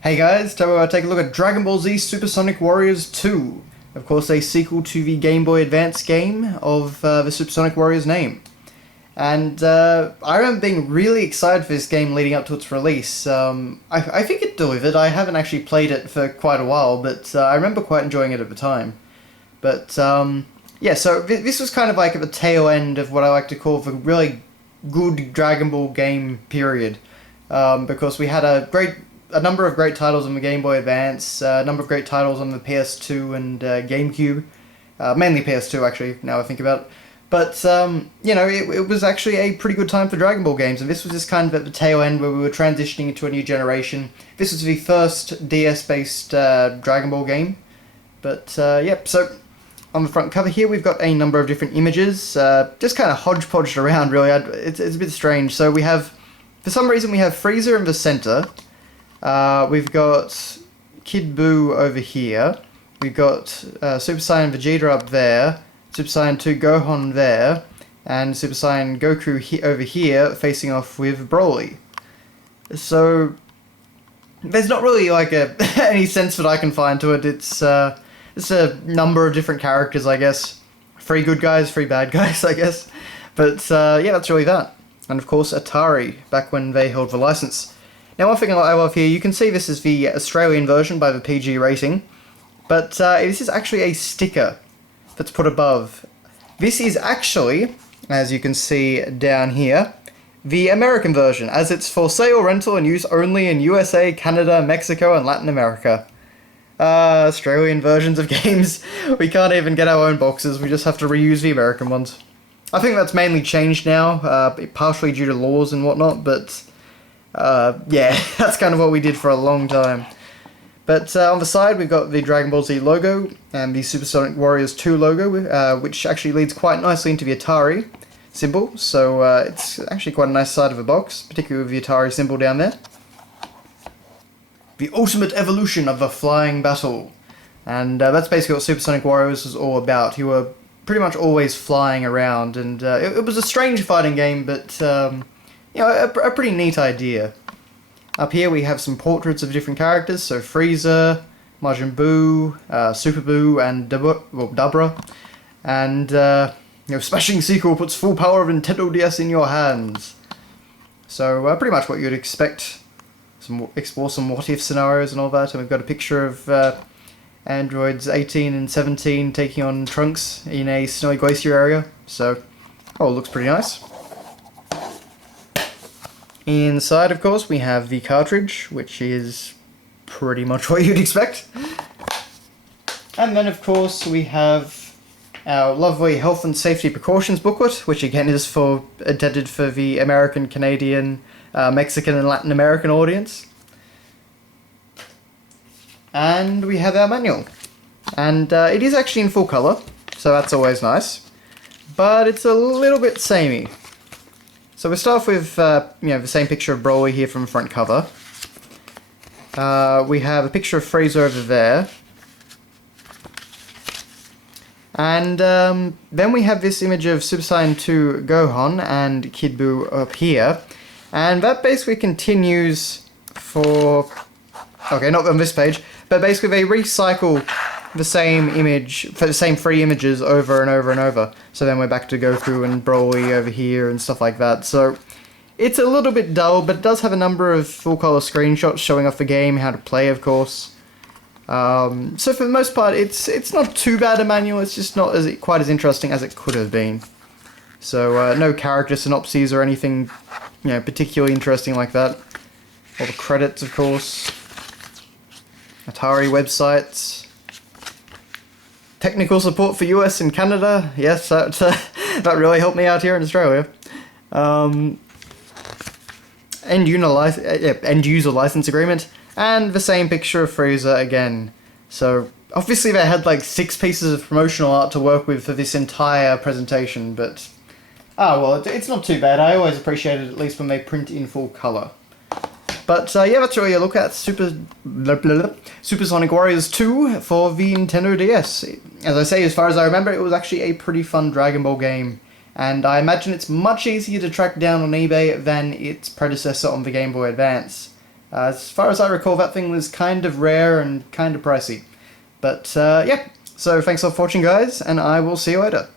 Hey guys, today we're going to take a look at Dragon Ball Z Supersonic Warriors 2. Of course, a sequel to the Game Boy Advance game of the Supersonic Warriors name. And I remember being really excited for this game leading up to its release. I think it delivered. I haven't actually played it for quite a while, but I remember quite enjoying it at the time. But yeah, so this was kind of like at the tail end of what I like to call the really good Dragon Ball game period. Because we had a number of great titles on the Game Boy Advance, a number of great titles on the PS2 and GameCube, mainly PS2 actually, now I think about it. But, you know, it was actually a pretty good time for Dragon Ball games, and this was just kind of at the tail end where we were transitioning into a new generation. This was the first DS-based Dragon Ball game. But, yep, so on the front cover here we've got a number of different images, just kind of hodgepodged around really. It's a bit strange. So we have, for some reason we have Frieza in the center. We've got Kid Buu over here, we've got Super Saiyan Vegeta up there, Super Saiyan 2 Gohan there, and Super Saiyan Goku over here facing off with Broly. So there's not really like any sense that I can find to it. It's a number of different characters, I guess. 3 good guys, 3 bad guys, I guess. But yeah, that's really that. And of course Atari, back when they held the license. Now, one thing I love here, you can see this is the Australian version by the PG rating, but this is actually a sticker that's put above. This is actually, as you can see down here, the American version, as it's for sale, rental, and use only in USA, Canada, Mexico, and Latin America. Australian versions of games, we can't even get our own boxes, we just have to reuse the American ones. I think that's mainly changed now, partially due to laws and whatnot, but yeah, that's kind of what we did for a long time. But on the side we've got the Dragon Ball Z logo and the Supersonic Warriors 2 logo, which actually leads quite nicely into the Atari symbol, so it's actually quite a nice side of the box, particularly with the Atari symbol down there. The ultimate evolution of the flying battle. And that's basically what Supersonic Warriors was all about. You were pretty much always flying around, and it was a strange fighting game, but you know, a pretty neat idea. Up here we have some portraits of different characters, so Frieza, Majin Buu, Super Buu, and Dabra. And, you know, Smashing Sequel puts full power of Nintendo DS in your hands. So, pretty much what you'd expect. Explore some what-if scenarios and all that, and we've got a picture of androids 18 and 17 taking on Trunks in a snowy glacier area. So, oh, it looks pretty nice. Inside, of course, we have the cartridge, which is pretty much what you'd expect. And then, of course, we have our lovely health and safety precautions booklet, which again is intended for the American, Canadian, Mexican, and Latin American audience. And we have our manual. And it is actually in full colour, so that's always nice. But it's a little bit samey. So we start off with, you know, the same picture of Broly here from the front cover. We have a picture of Frieza over there. And then we have this image of Super Saiyan 2 Gohan and Kid Buu up here. And that basically continues for... okay, not on this page, but basically they recycle the same image, for the same 3 images over and over and over. So then we're back to Goku and Broly over here and stuff like that. So it's a little bit dull, but it does have a number of full color screenshots showing off the game, how to play, of course. So for the most part, it's not too bad a manual. It's just not quite as interesting as it could have been. So no character synopses or anything, you know, particularly interesting like that. All the credits, of course. Atari websites. Technical support for US and Canada. Yes, that really helped me out here in Australia. End user license agreement, and the same picture of Frieza again. So obviously they had like 6 pieces of promotional art to work with for this entire presentation, but well, it's not too bad. I always appreciate it, at least when they print in full colour. But yeah, that's really a look at Supersonic Warriors 2 for the Nintendo DS. As I say, as far as I remember, it was actually a pretty fun Dragon Ball game. And I imagine it's much easier to track down on eBay than its predecessor on the Game Boy Advance. As far as I recall, that thing was kind of rare and kind of pricey. But yeah, so thanks all for watching, guys, and I will see you later.